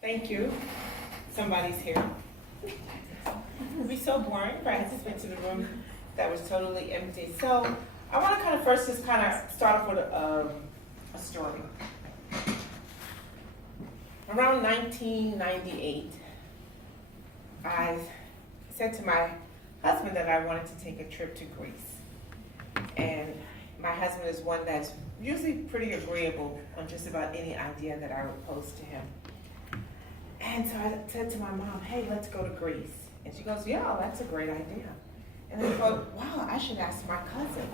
Thank you. Somebody's here. It would be so boring if I just went to the room that was totally empty. So I want to kind of first just kind of start off with a story. Around 1998, I said to my husband that I wanted to take a trip to Greece. And my husband is one that's usually pretty agreeable on just about any idea that I would pose to him. And so I said to my mom, hey, let's go to Greece. And she goes, yeah, that's a great idea. And I thought, wow, I should ask my cousin.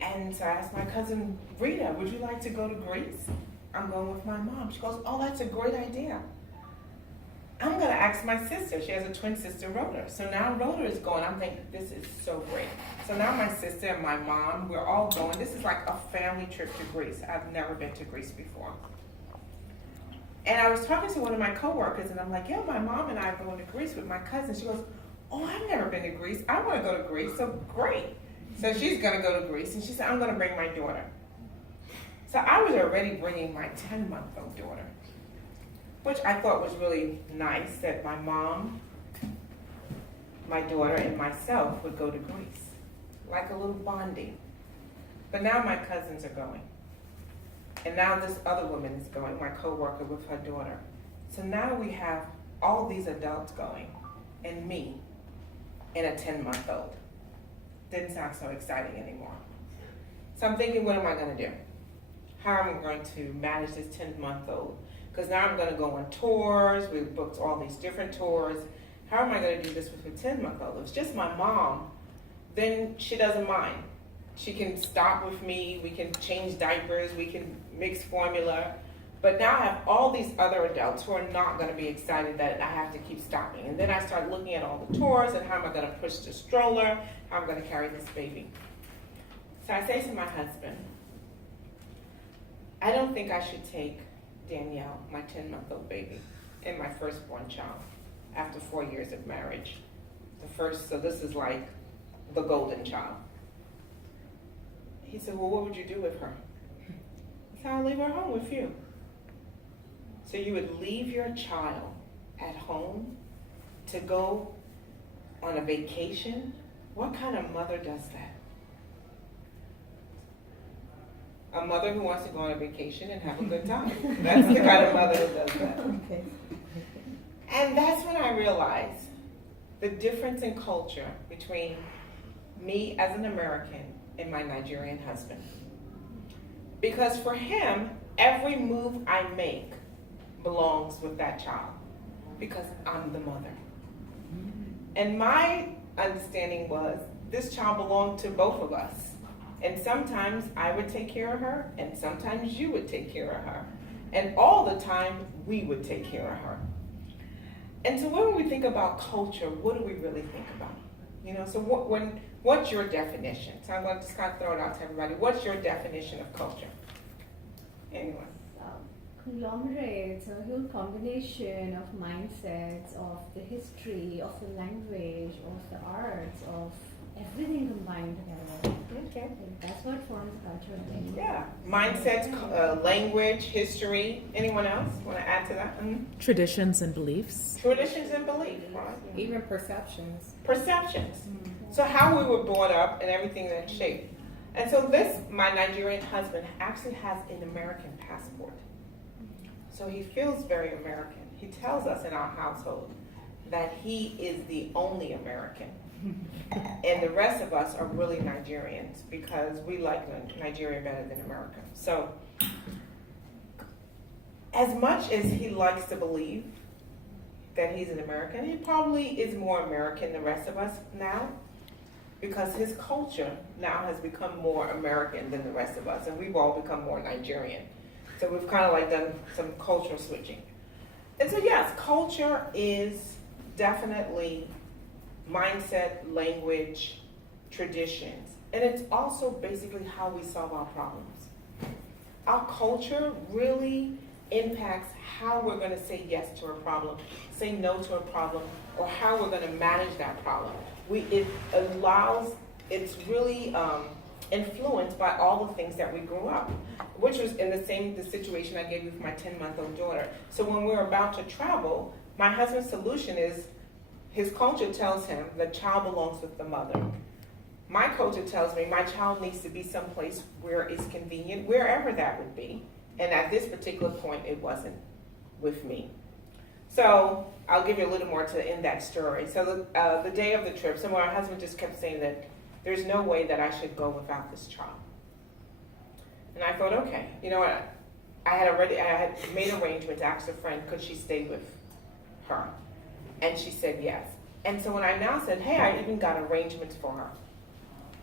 And so I asked my cousin, Rita, would you like to go to Greece? I'm going with my mom. She goes, oh, that's a great idea. I'm going to ask my sister. She has a twin sister, Rhoda. So now Rhoda is going. I'm thinking, this is so great. So now my sister and my mom, we're all going. This is like a family trip to Greece. I've never been to Greece before. And I was talking to one of my coworkers, and I'm like, yeah, my mom and I are going to Greece with my cousin. She goes, oh, I've never been to Greece. I want to go to Greece. So great. So she's going to go to Greece. And she said, I'm going to bring my daughter. So I was already bringing my 10-month-old daughter, which I thought was really nice that my mom, my daughter, and myself would go to Greece, like a little bonding. But now my cousins are going. And now this other woman is going, my coworker with her daughter. So now we have all these adults going, and me, and a 10-month-old. Didn't sound so exciting anymore. So I'm thinking, what am I going to do? How am I going to manage this 10-month-old? Because now I'm going to go on tours. We've booked all these different tours. How am I going to do this with a 10-month-old? If it's just my mom, then she doesn't mind. She can stop with me. We can change diapers. We can mix formula. But now I have all these other adults who are not going to be excited that I have to keep stopping. And then I start looking at all the tours and how am I going to push the stroller, how I'm going to carry this baby. So I say to my husband, I don't think I should take Danielle, my 10-month-old baby, and my firstborn child after 4 years of marriage. So this is like the golden child. He said, well, what would you do with her? I said, I'll leave her home with you. So you would leave your child at home to go on a vacation? What kind of mother does that? A mother who wants to go on a vacation and have a good time. That's the kind of mother who does that. Okay. And that's when I realized the difference in culture between me as an American and my Nigerian husband. Because for him, every move I make belongs with that child because I'm the mother. And my understanding was this child belonged to both of us. And sometimes I would take care of her, and sometimes you would take care of her. And all the time, we would take care of her. And so when we think about culture, what do we really think about? You know, so what's your definition? So I'm going to just kind of throw it out to everybody. What's your definition of culture? Anyone? Conglomerates, a whole combination of mindsets, of the history, of the language, of the arts, of everything combined together. Okay. And that's what forms culture, I think. Yeah. Mindsets, language, history. Anyone else want to add to that? Mm-hmm. Traditions and beliefs. Traditions and beliefs, right? Even perceptions. Perceptions. So how we were brought up and everything that shaped. And so my Nigerian husband actually has an American passport. So he feels very American. He tells us in our household that he is the only American. And the rest of us are really Nigerians because we like Nigeria better than America. So as much as he likes to believe that he's an American, he probably is more American than the rest of us now because his culture now has become more American than the rest of us, and we've all become more Nigerian. So we've kind of like done some cultural switching. And so yes, culture is definitely mindset, language, traditions, and it's also basically how we solve our problems. Our culture really impacts how we're going to say yes to a problem, say no to a problem, or how we're going to manage that problem. It's really influenced by all the things that we grew up, which was in the situation I gave you for my 10-month-old daughter. So when we're about to travel, my husband's solution is his culture tells him the child belongs with the mother. My culture tells me my child needs to be someplace where it's convenient, wherever that would be. And at this particular point, it wasn't with me. So I'll give you a little more to end that story. So the day of the trip, so my husband just kept saying that there's no way that I should go without this child. And I thought, okay, you know what? I had made arrangements to ask a friend, could she stay with her? And she said yes. And so when I now said, hey, I even got arrangements for her.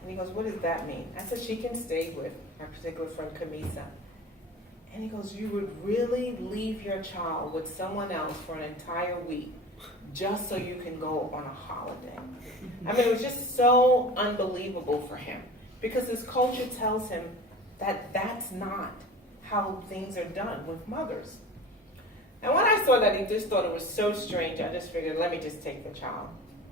And he goes, what does that mean? I said, she can stay with my particular friend, Kamisa. And he goes, you would really leave your child with someone else for an entire week just so you can go on a holiday? I mean, it was just so unbelievable for him because his culture tells him that that's not how things are done with mothers. And when I saw that, he just thought it was so strange, I just figured, let me just take the child.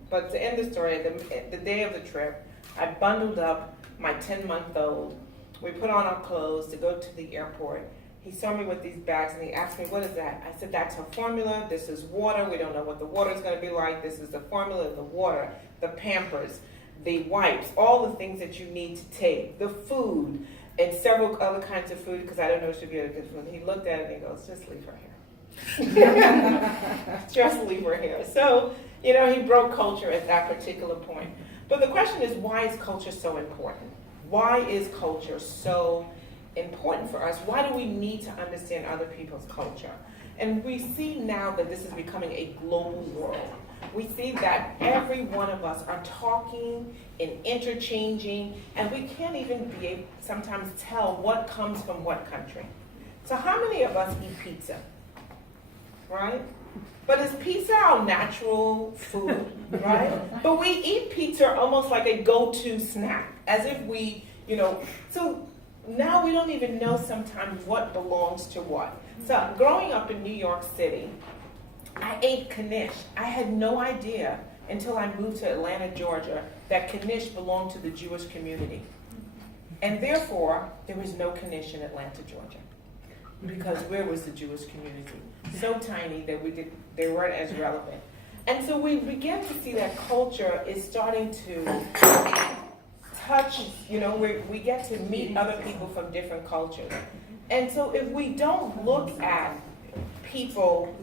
But to end the story, the day of the trip, I bundled up my 10-month-old. We put on our clothes to go to the airport. He saw me with these bags and he asked me, what is that? I said, that's her formula. This is water. We don't know what the water is going to be like. This is the formula, the water, the Pampers, the wipes, all the things that you need to take, the food, and several other kinds of food because I don't know if she'll be able to get food. He looked at it and he goes, just leave her here. Just leave her here. So, you know, he broke culture at that particular point. But the question is, why is culture so important? Why is culture so important for us? Why do we need to understand other people's culture? And we see now that this is becoming a global world. We see that every one of us are talking and interchanging, and we can't even be able, sometimes tell what comes from what country. So how many of us eat pizza? Right? But is pizza our natural food, right? But we eat pizza almost like a go-to snack, as if we, you know, so now we don't even know sometimes what belongs to what. So growing up in New York City, I ate knish. I had no idea until I moved to Atlanta, Georgia, that knish belonged to the Jewish community. And therefore, there was no knish in Atlanta, Georgia. Because where was the Jewish community? So tiny that they weren't as relevant. And so we begin to see that culture is starting to touch, you know, we get to meet other people from different cultures. And so if we don't look at people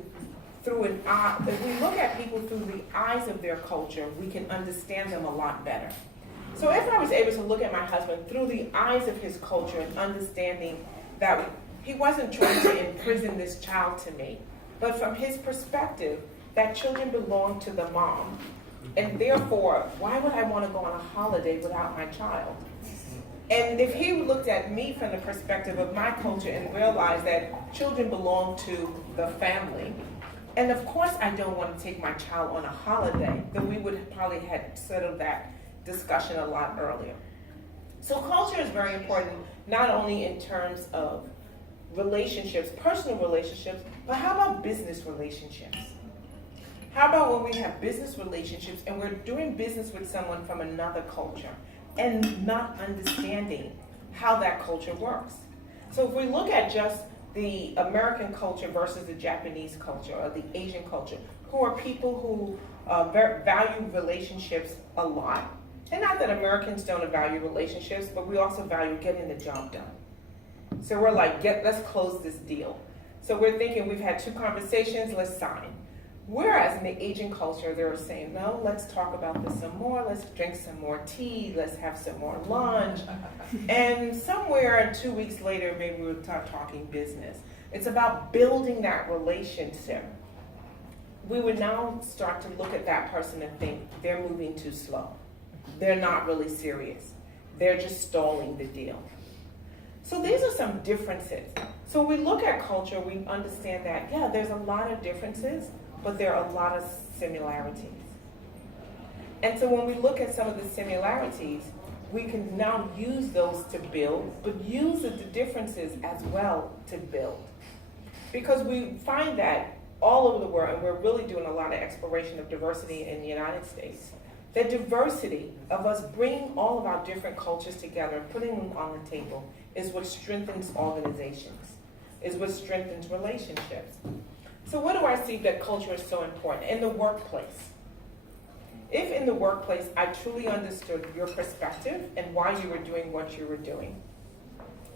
through an eye, if we look at people through the eyes of their culture, we can understand them a lot better. So if I was able to look at my husband through the eyes of his culture and understanding that he wasn't trying to imprison this child to me, but from his perspective, that children belong to the mom. And therefore, why would I want to go on a holiday without my child? And if he looked at me from the perspective of my culture and realized that children belong to the family, and of course I don't want to take my child on a holiday, then we would have probably had settled that discussion a lot earlier. So culture is very important, not only in terms of relationships, personal relationships, but how about business relationships? How about when we have business relationships and we're doing business with someone from another culture and not understanding how that culture works? So if we look at just the American culture versus the Japanese culture or the Asian culture, who are people who value relationships a lot. And not that Americans don't value relationships, but we also value getting the job done. So we're like, let's close this deal. So we're thinking we've had 2 conversations, let's sign. Whereas in the Asian culture, they're saying, no, let's talk about this some more, let's drink some more tea, let's have some more lunch. And somewhere 2 weeks later, maybe we'll start talking business. It's about building that relationship. We would now start to look at that person and think, they're moving too slow. They're not really serious. They're just stalling the deal. So these are some differences. So when we look at culture, we understand that, yeah, there's a lot of differences, but there are a lot of similarities. And so when we look at some of the similarities, we can now use those to build, but use the differences as well to build. Because we find that all over the world, and we're really doing a lot of exploration of diversity in the United States, The diversity of us bringing all of our different cultures together, putting them on the table, is what strengthens organizations, is what strengthens relationships. So what do I see that culture is so important? In the workplace. If in the workplace I truly understood your perspective and why you were doing what you were doing,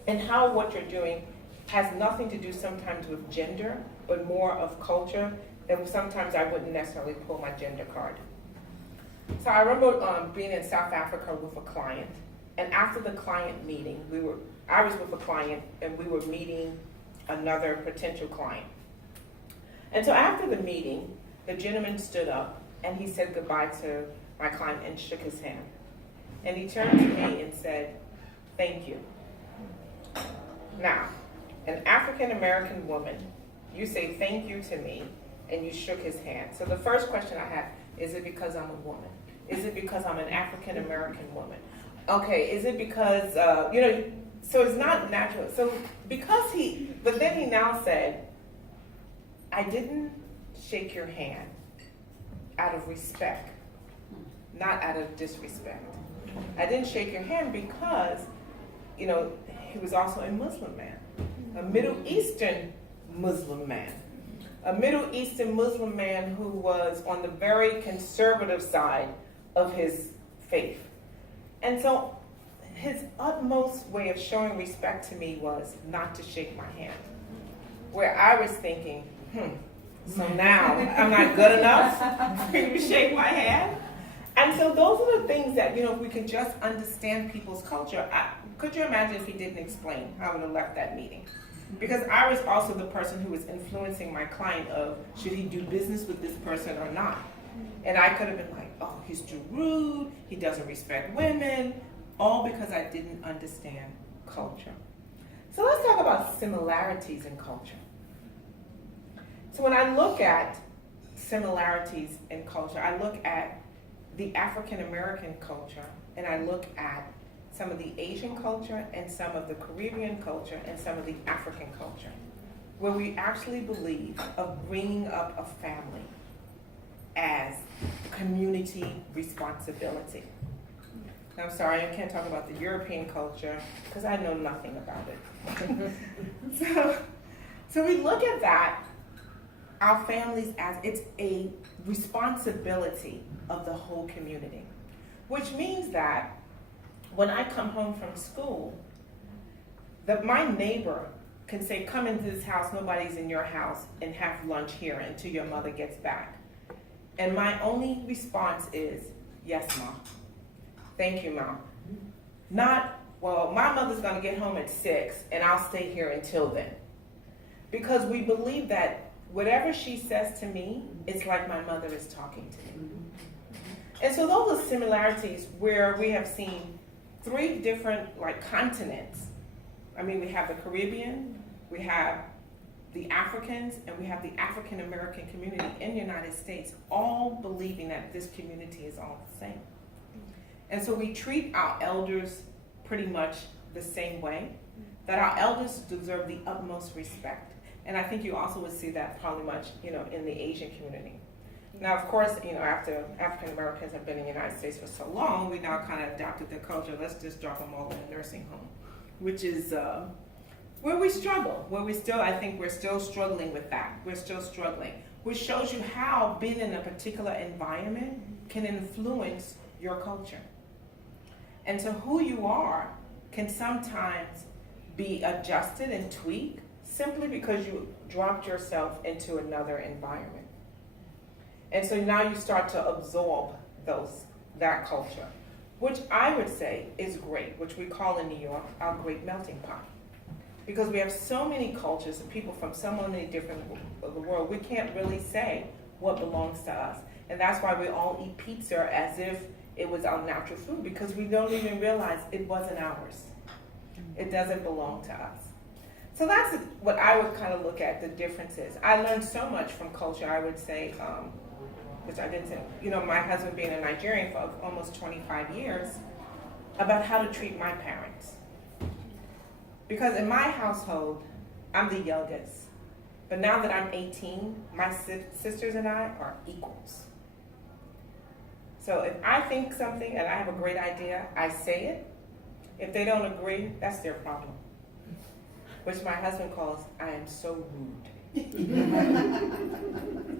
and how what you're doing has nothing to do sometimes with gender, but more of culture, then sometimes I wouldn't necessarily pull my gender card. So I remember being in South Africa with a client, and after the client meeting, I was with a client and we were meeting another potential client. And so after the meeting, the gentleman stood up and he said goodbye to my client and shook his hand. And he turned to me and said, "Thank you." Now, an African American woman, you say thank you to me and you shook his hand. So the first question I have, is it because I'm a woman? Is it because I'm an African American woman? Okay, is it because, so it's not natural. So but then he now said, I didn't shake your hand out of respect, not out of disrespect. I didn't shake your hand because, he was also a Muslim man, a Middle Eastern Muslim man. A Middle Eastern Muslim man who was on the very conservative side of his faith. And so his utmost way of showing respect to me was not to shake my hand. Where I was thinking, so now I'm not good enough for you to shake my hand? And so those are the things that, if we could just understand people's culture. Could you imagine if he didn't explain? I would have left that meeting. Because I was also the person who was influencing my client of, should he do business with this person or not? And I could have been like, oh, he's too rude, he doesn't respect women, all because I didn't understand culture. So let's talk about similarities in culture. So when I look at similarities in culture, I look at the African American culture, and I look at some of the Asian culture and some of the Caribbean culture and some of the African culture, where we actually believe of bringing up a family as community responsibility. Now, I'm sorry, I can't talk about the European culture because I know nothing about it. So we look at that, our families, as it's a responsibility of the whole community, which means that when I come home from school, my neighbor can say, come into this house, nobody's in your house, and have lunch here until your mother gets back. And my only response is, yes, Mom. Thank you, Mom. Not, well, my mother's gonna get home at 6 and I'll stay here until then. Because we believe that whatever she says to me, it's like my mother is talking to me. And so those are similarities where we have seen 3 different continents. I mean, we have the Caribbean, we have the Africans, and we have the African American community in the United States, all believing that this community is all the same. And so we treat our elders pretty much the same way, that our elders deserve the utmost respect. And I think you also would see that probably much, in the Asian community. Now, of course, after African Americans have been in the United States for so long, we now kind of adopted the culture, let's just drop them all in a nursing home, which is where we struggle, I think we're still struggling with that. We're still struggling, which shows you how being in a particular environment can influence your culture. And so who you are can sometimes be adjusted and tweaked simply because you dropped yourself into another environment. And so now you start to absorb that culture, which I would say is great, which we call in New York our great melting pot. Because we have so many cultures and people from so many different of the world, we can't really say what belongs to us. And that's why we all eat pizza as if it was our natural food, because we don't even realize it wasn't ours. It doesn't belong to us. So that's what I would kind of look at, the differences. I learned so much from culture, I would say, which I didn't say, my husband being a Nigerian for almost 25 years, about how to treat my parents. Because in my household, I'm the youngest. But now that I'm 18, my sisters and I are equals. So if I think something and I have a great idea, I say it. If they don't agree, that's their problem. Which my husband calls, I am so rude.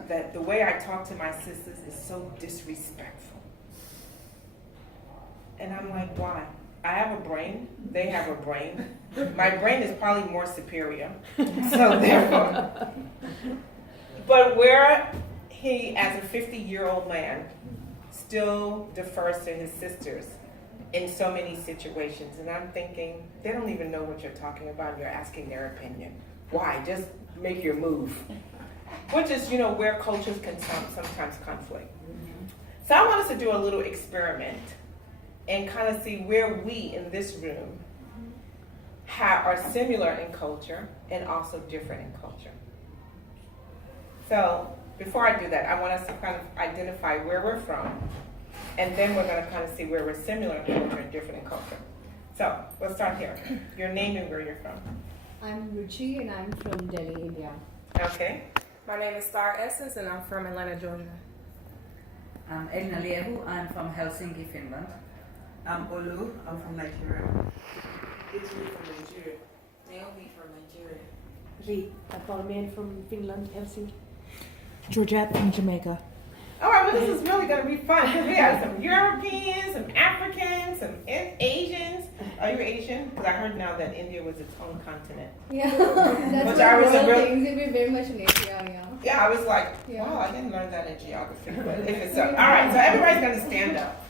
That the way I talk to my sisters is so disrespectful. And I'm like, why? I have a brain, they have a brain. My brain is probably more superior. So therefore. But where he, as a 50-year-old man, still defers to his sisters in so many situations. And I'm thinking, they don't even know what you're talking about. You're asking their opinion. Why? Just make your move. Which is, where cultures can sometimes conflict. So I want us to do a little experiment and kind of see where we in this room are similar in culture and also different in culture. So before I do that, I want us to kind of identify where we're from, and then we're going to kind of see where we're similar in culture and different in culture. So let's start here. Your name and where you're from. I'm Ruchi and I'm from Delhi, India. Okay. My name is Star Essence and I'm from Atlanta, Georgia. I'm Elna Lehu. I'm from Helsinki, Finland. I'm Olu. I'm from Nigeria. Italy from Nigeria. Naomi from Nigeria. Ri, Palmian from Finland, Helsinki. Georgette from Jamaica. All right, well, this is really going to be fun. We have some Europeans, some Africans, some Asians. Are you Asian? Because I heard now that India was its own continent. Yeah, that's Which what I was a all real- things. We're very much in Asia, yeah. Yeah, I was like, Yeah. wow, I didn't learn that in geography. But if it's so. All right, so everybody's going to stand up.